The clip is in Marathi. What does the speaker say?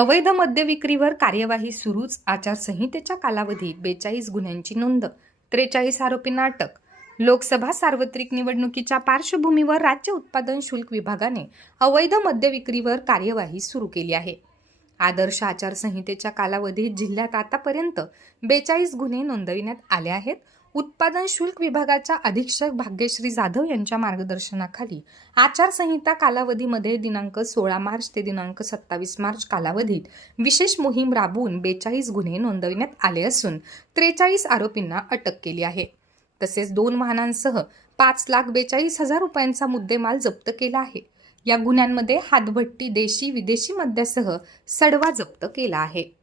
अवैध मद्य विक्रीवर कार्यवाही सुरूच. आचारसंहितेच्या कालावधीत 42 गुन्ह्यांची नोंद, 43 आरोपींना अटक. लोकसभा सार्वत्रिक निवडणुकीच्या पार्श्वभूमीवर राज्य उत्पादन शुल्क विभागाने अवैध मद्य विक्रीवर कार्यवाही सुरू केली आहे. आदर्श आचारसंहितेच्या कालावधीत जिल्ह्यात आतापर्यंत 42 गुन्हे नोंदविण्यात आले आहेत. उत्पादन शुल्क विभागाच्या अधीक्षक भाग्यश्री जाधव यांच्या मार्गदर्शनाखाली आचारसंहिता कालावधीमध्ये दिनांक 16 मार्च ते दिनांक 27 मार्च कालावधीत विशेष मोहीम राबवून 42 गुन्हे नोंदविण्यात आले असून 43 आरोपींना अटक केली आहे. तसेच 2 वाहनांसह 5,42,000 रुपयांचा मुद्देमाल जप्त केला आहे. या गुन्ह्यांमध्ये हातभट्टी, देशी विदेशी मद्यासह सडवा जप्त केला आहे.